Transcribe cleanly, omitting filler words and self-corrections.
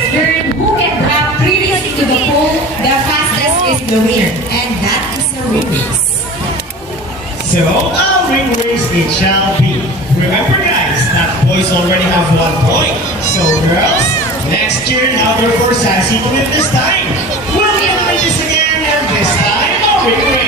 first girl who can drop 3 rings into the pool, the fastest is the winner. And that is a ring race. So, our ring race it shall be. Remember guys, that boys already have 1 point. So girls, let's cheer in harder for Sassy to win this time. We'll get this again and this time, our ring race.